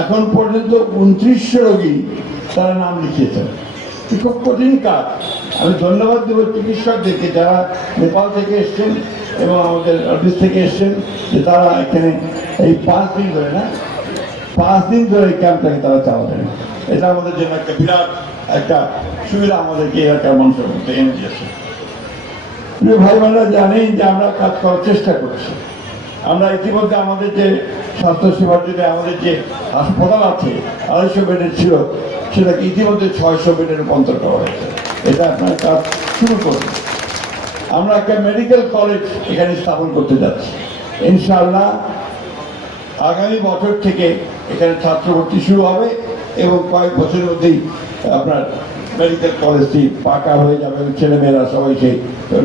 এখন পর্যন্ত 2900 রোগী তারা নাম লিখিয়েছেন। খুব কঠিন কাজ। আমি ধন্যবাদ দেব চিকিৎসকদেরকে যারা নেপাল থেকে এসছেন এবং আমাদের অফিস থেকে এসছেন, যে তারা এখানে এই 5 দিন ধরে 5 দিন ধরে এই ক্যাম্পটাকে তারা চালাবেন। এটা আমাদের জন্য একটা বিরাট একটা সুবিধা আমাদেরকে এলাকার মানুষের মধ্যে এনে দিয়েছে। প্রিয় ভাই বোনেরা, জানেন যে আমরা কাজ করার চেষ্টা করছি। আমরা ইতিমধ্যে আমাদের যে স্বাস্থ্যসেবার জন্য আমাদের যে হাসপাতাল আছে 250 বেডের ছিল, সেটাকে ইতিমধ্যে 600 বেডে রূপান্তর করা হয়েছে। এটা আপনার কাজ শুরু করবে। আমরা একটা মেডিকেল কলেজ এখানে স্থাপন করতে যাচ্ছি ইনশাআল্লাহ। আগামী বছর থেকে এখানে ছাত্র ভর্তি শুরু হবে এবং কয়েক বছরের মধ্যেই আপনার মেডিকেল কলেজটি পাকা হয়ে যাবে। ছেলেমেয়েরা সবাই সেই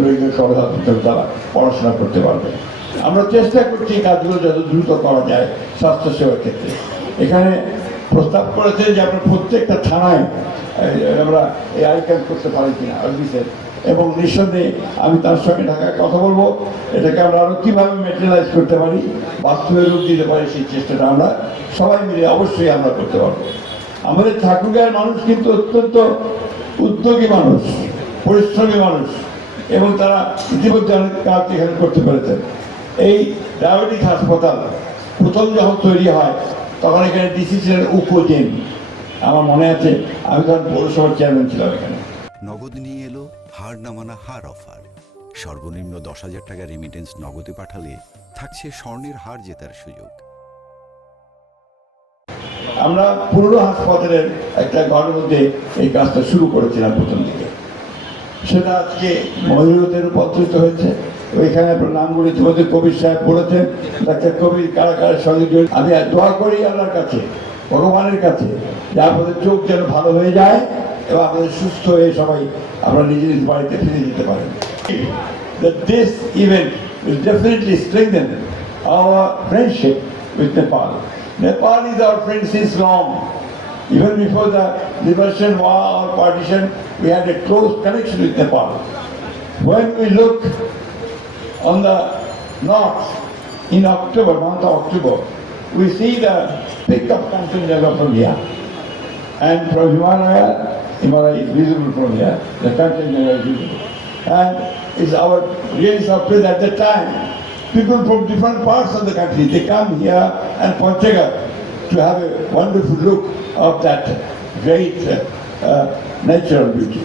মেডিকেল কলেজ হাসপাতাল তারা পড়াশোনা করতে পারবে। আমরা চেষ্টা করছি কাজগুলো যত দ্রুত করা যায় স্বাস্থ্যসেবার ক্ষেত্রে। এখানে প্রস্তাব করেছে যে আমরা প্রত্যেকটা থানায় আমরা এই আই ক্যাম্প করতে পারি কিনা অফিসের, এবং নিঃসন্দেহে আমি তার সঙ্গে ঢাকায় কথা বলবো। এটাকে আমরা আরো কিভাবে মেটেরিয়ালাইজ করতে পারি, বাস্তবে রূপ দিতে পারি, সেই চেষ্টাটা আমরা সবাই মিলে অবশ্যই আমরা করতে পারবো। আমাদের ঠাকুরগাঁয়ের মানুষ কিন্তু অত্যন্ত উদ্যোগী মানুষ, পরিশ্রমী মানুষ, এবং তারা ইতিমধ্যে অনেক কাজ এখানে করতে পেরেছেন। এই ডায়াবেটিক হাসপাতাল প্রথম যখন তৈরি হয় তখন এখানে ডিসি ছিলেন উপজেন। আমার মনে আছে, আমি তখন পৌরসভার চেয়ারম্যান ছিলাম এখানে। নগদ নিয়ে এলো হার না মানা হার অফার। সর্বনিম্ন 10,000 টাকা রেমিটেন্স নগদে পাঠালে থাকছে স্বর্ণের হার জেতার সুযোগ। আমরা পুরনো হাসপাতালের একটা ঘরের মধ্যে এই কাজটা শুরু করেছিলাম প্রথম দিকে। সেটা আজকে মহিলাদের রূপান্তরিত হয়েছে। ওইখানে আপনার নামগুলি ইতিমধ্যে কবির সাহেব বলেছেন, ডাক্তার কবির কারাগারের সঙ্গে জড়িত। আমি দোয়া করি আল্লাহর কাছে, ভগবানের কাছে, যে আমাদের চোখ যেন ভালো হয়ে যায় এবং আমাদের সুস্থ হয়ে সবাই আমরা নিজ নিজ বাড়িতে ফিরে যেতে পারেন। This event will definitely strengthen our friendship with Nepal. Nepal is our friend since long. Even before the liberation war or partition, we had a close connection with Nepal. When we look on the north in October, month of October, we see the peak of Kanchenjunga from here. And from Himalaya is visible from here, the Kanchenjunga is visible. And it's our really surprise at the time. People from different parts of the country, they come here and Panchagat to have a wonderful look of that great natural beauty.